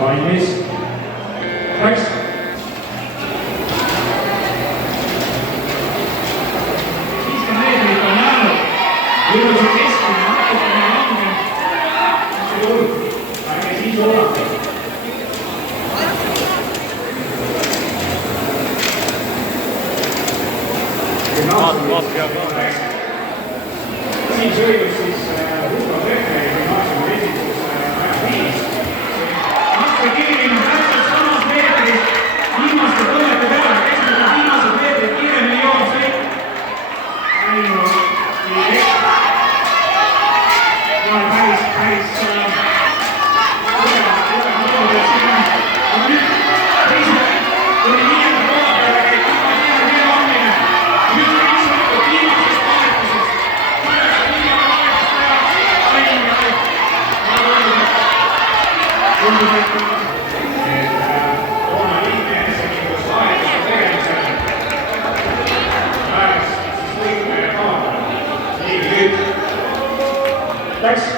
valmis, läks. Ilusa keskmine, natukene langem. See juurde, ärge siis oodata. Siin sõidus siis Rusko Trefferi gümnaasiumi esitus aja 5. Aske Kiviline on täpselt samas meetris viimaste tõmmete peale, kes nüüd on viimased meetrid kiiremini joob sõit. Päris aga nüüd teise kuni 5. koha peale käib väga kiire lammine. Nüüd kõik sõitub viimasest vahetusest. Tundub, et toona lihtne enesekindlus vahetuse tegemisel väärs siis võitme ja kaada. Nii, nüüd läks.